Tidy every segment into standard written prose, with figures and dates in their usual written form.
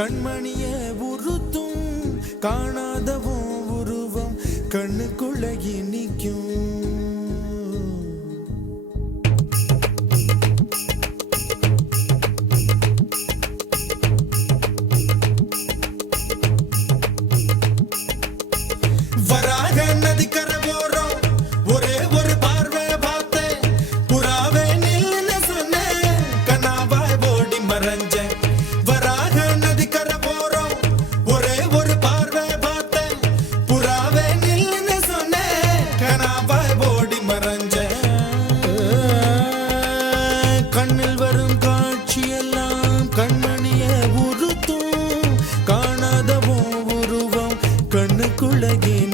கண்மணிய உறுத்தும் காணாதவோ உருவம் கண்ணுக்குள்ள நிற்கும். வராக நதிக்கரை போறோம் ஒரே ஒரு பார்வை பார்த்தேன் புறாவே நில்லுன்னு சொன்னேன் கண்ணாவாய் ஓடி மறைஞ்சேன். வராக நதிக்கரை போறோம் ஒரே ஒரு பார்வை பார்த்தேன் புறாவே நில்லுன்னு சொன்னேன் கண்ணாவாய் ஓடி மறைஞ்சேன். கண்ணில் வரும் காட்சியெல்லாம் கண்மணிய உறுத்தும் காணாதவோ உருவம் கண்ணுக்குள்ள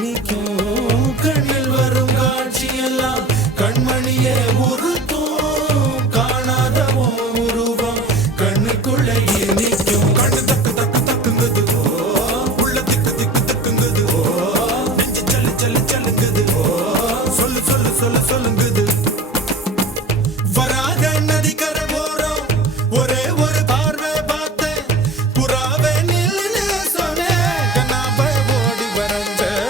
நிற்கும். கண்ணில் வரும் காட்சியெல்லாம் கண்மணிய உறுத்தும் காணாதவோ உருவம் கண்ணுக்குள்ள நிற்கும். கண்ணு தக்கு தக்கு தக்குங்குது உள்ள திக்கு திக்கு தக்குங்குது நெஞ்சு சல்லு சல்லு சல்லுங்குது சொல்லு சொல்லு சொல்லு சொல்லுங்குது. வராக நதிக்கரை போறோம் ஒரே ஒரு பார்வை பார்த்தேன் புறாவே நில்லுன்னு சொன்னேன் கண்ணாவாய் ஓடி மறைஞ்சேன்.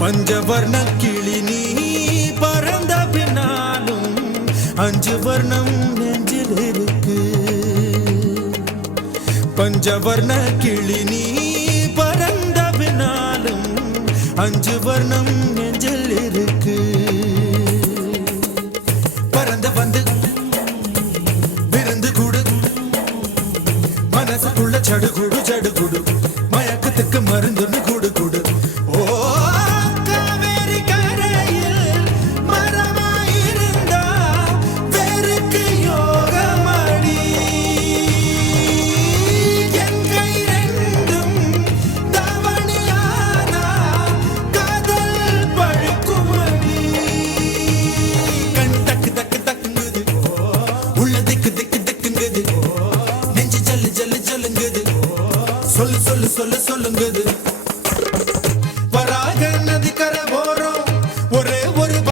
பஞ்சவர்ண கிளி நீ பறந்த பின்னாலும் 5 வர்ணம் நெஞ்சில் இருக்கு. பஞ்சவர்ண கிளி நீ பறந்த பின்னாலும் 5 வர்ணம் நெஞ்சில் இருக்கு. பறந்து வந்து விருந்து கூடு மனசுக்குள்ள சடுகுடு சடுகுடு மயக்கத்துக்கு மருந்துன்னு கூடு கூடு. ஓ காவேரி கரையில் மரமாயிருந்தா வேருக்கு யோகமடி. என் கை ரெண்டும் தவணியானா காதல் பழுக்குமடி. கண் தக்கு தக்கு தக்குங்குது உள்ள திக்கு திக்கு திக்குங்குது நெஞ்சு ஜல்லு ஜல்லு ஜல்லுங்குது சொல்லு சொல்லு சொல்லு சொல்லுங்குது.